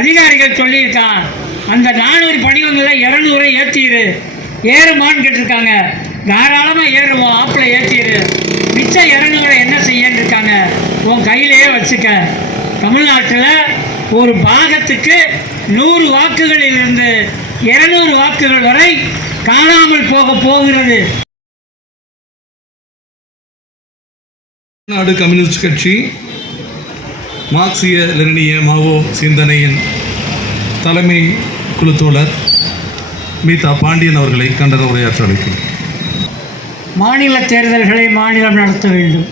அதிகாரிகள் சொல்லியிருக்கான். அந்த 400 படிவங்களை 200 ஏற்றிடு. ஏறுமான்னு கேட்டிருக்காங்க. தாராளமாக ஏறுவோம், ஆப்பில் ஏற்றிடு. மிச்சம் 200 என்ன செய்யன்னு இருக்காங்க. உன் கையிலேயே வச்சுக்க. தமிழ்நாட்டில் ஒரு பாகத்துக்கு 100 வாக்குகளிலிருந்து 200 வாக்குகள் வரை காணாமல் போகிறது. தமிழ்நாடு கம்யூனிஸ்ட் கட்சி மார்க்சிய லெனினிய மாவோ சிந்தனையின் தலைமை குழு தோழர் மீதா பாண்டியன் அவர்களை கண்டன உரையாற்ற அழைக்கும். மாநில தேர்தல்களை மாநிலம் நடத்த வேண்டும்.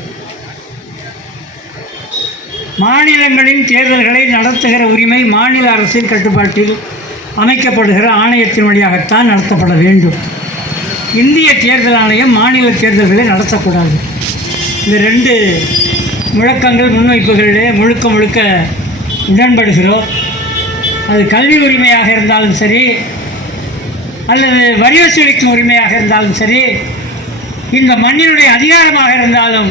மாநிலங்களின் தேர்தல்களை நடத்துகிற உரிமை மாநில அரசின் கட்டுப்பாட்டில் அமைக்கப்படுகிற ஆணையத்தின் வழியாகத்தான் நடத்தப்பட வேண்டும். இந்திய தேர்தல் ஆணையம் மாநில தேர்தல்களை நடத்தக்கூடாது. இந்த 2 முழக்கங்கள் முன்வைப்புகளிலே முழுக்க உடன்படுகிறோம். அது கல்வி உரிமையாக இருந்தாலும் சரி, அல்லது வரி வசூலிக்கும் உரிமையாக இருந்தாலும் சரி, இந்த மண்ணினுடைய அதிகாரமாக இருந்தாலும்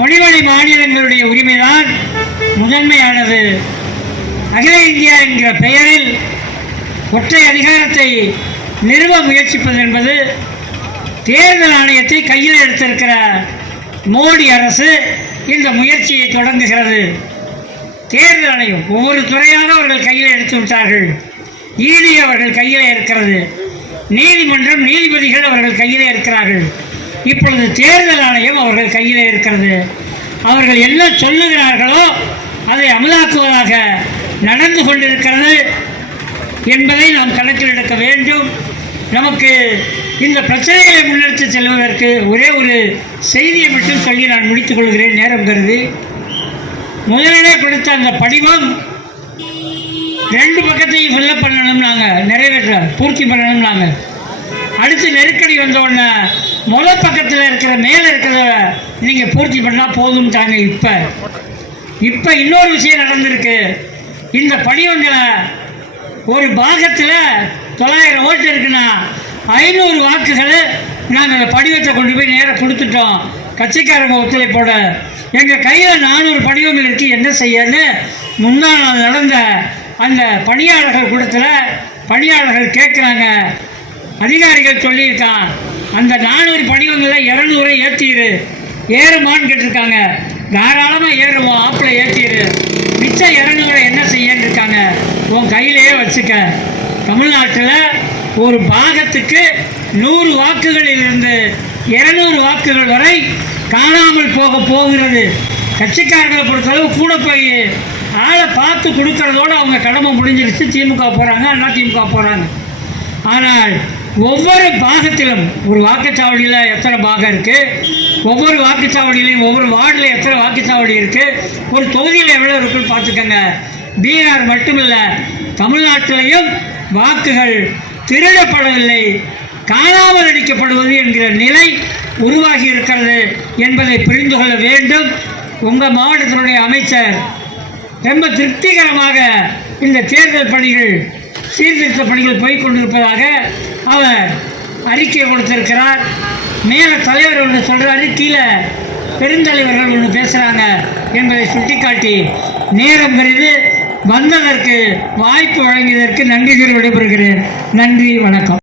மொழிவழி மாநிலங்களுடைய உரிமைதான் முதன்மையானது. அகில இந்தியா என்கிற பெயரில் ஒற்றை அதிகாரத்தை நிறுவ முயற்சிப்பது என்பது தேர்தல் ஆணையத்தை கையில் எடுத்திருக்கிற மோடி அரசு இந்த முயற்சியை தொடங்குகிறது. தேர்தல் ஆணையம் ஒவ்வொரு துறையாக அவர்கள் கையில் எடுத்து விட்டார்கள். ஈடி அவர்கள் கையில் இருக்கிறது. நீதிமன்றம் நீதிபதிகள் அவர்கள் கையில் இருக்கிறார்கள். இப்பொழுது தேர்தல் ஆணையம் அவர்கள் கையில் இருக்கிறது. அவர்கள் என்ன சொல்லுகிறார்களோ அதை அமலாக்குவதாக நடந்து கொண்டிருக்கிறது என்பதை நாம் கணக்கில் எடுக்க வேண்டும். நமக்கு இந்த பிரச்சனைகளை முன்னெடுத்து செல்வதற்கு ஒரே ஒரு செய்தியை மட்டும் சொல்லி நான் முடித்துக் கொள்கிறேன், நேரம் கருதி. முதலிலே கொடுத்த அந்த படிவம் 2 பக்கத்தையும் ஃபில்லப் பண்ணணும், நாங்கள் நிறைவேற்ற பூர்த்தி பண்ணணும். நாங்கள் அடுத்து நெருக்கடி வந்தோடனே முதல் பக்கத்தில் இருக்கிற மேலே இருக்கிறத நீங்கள் பூர்த்தி பண்ணால் போதும்ட்டாங்க. இப்போ இன்னொரு விஷயம் நடந்திருக்கு. இந்த படிவங்களை ஒரு பாகத்தில் 900 ஓட்டு இருக்குன்னா 500 வாக்குகளை நாங்கள் அந்த படிவத்தை கொண்டு போய் நேராக கொடுத்துட்டோம். கட்சிக்காரங்க ஒத்துழைப்போட எங்கள் கையில் 400 படிவங்கள் இருக்குது, என்ன செய்யன்னு முன்னாள் நடந்த அந்த பணியாளர்கள் கூடத்தில் பணியாளர்கள் கேட்குறாங்க. அதிகாரிகள் சொல்லியிருக்கான். அந்த 400 படிவங்களை 200 ஏற்றிடு. ஏறுமான்னு கேட்டிருக்காங்க. தாராளமாக ஏறுவோம், ஆப்பில் ஏற்றிடு. மிச்சம் 200 என்ன செய்யன்னு இருக்காங்க. உன் கையிலேயே வச்சுக்க. தமிழ்நாட்டில் ஒரு பாகத்துக்கு 100 வாக்குகளிலிருந்து 200 வாக்குகள் வரை காணாமல் போகிறது. கட்சிக்காரர்களை பொறுத்தளவு கூட போய் ஆளை பார்த்து கொடுக்கறதோடு அவங்க கடமை முடிஞ்சிருச்சு. திமுக போகிறாங்க, அண்ணா திமுக போகிறாங்க. ஆனால் ஒவ்வொரு பாகத்திலும் ஒரு வாக்குச்சாவடியில் எத்தனை பாகம் இருக்குது, ஒவ்வொரு வாக்குச்சாவடியிலையும் ஒவ்வொரு வார்டில் எத்தனை வாக்குச்சாவடி இருக்குது, ஒரு தொகுதியில் எவ்வளோ இருக்குன்னு பார்த்துக்கங்க. பீகார் மட்டுமில்லை, தமிழ்நாட்டிலையும் வாக்குகள் திருடப்படவில்லை, காணாமல் அடிக்கப்படுவது என்கிற நிலை உருவாகி இருக்கிறது என்பதை புரிந்து கொள்ள வேண்டும். உங்கள் மாவட்டத்தினுடைய அமைச்சர் ரொம்ப திருப்திகரமாக இந்த தேர்தல் பணிகள் சீர்திருத்த பணிகள் போய்கொண்டிருப்பதாக அவர் அறிக்கை கொடுத்திருக்கிறார். மேலே தலைவர் ஒன்று சொல்கிறாரு, கீழே பெருந்தலைவர்கள் ஒன்று பேசுகிறாங்க என்பதை சுட்டிக்காட்டி நேரம் கருதி வந்ததற்கு வாய்ப்பு வழங்கியதற்கு நன்றி கூறி விடைபெறுகிறேன். நன்றி, வணக்கம்.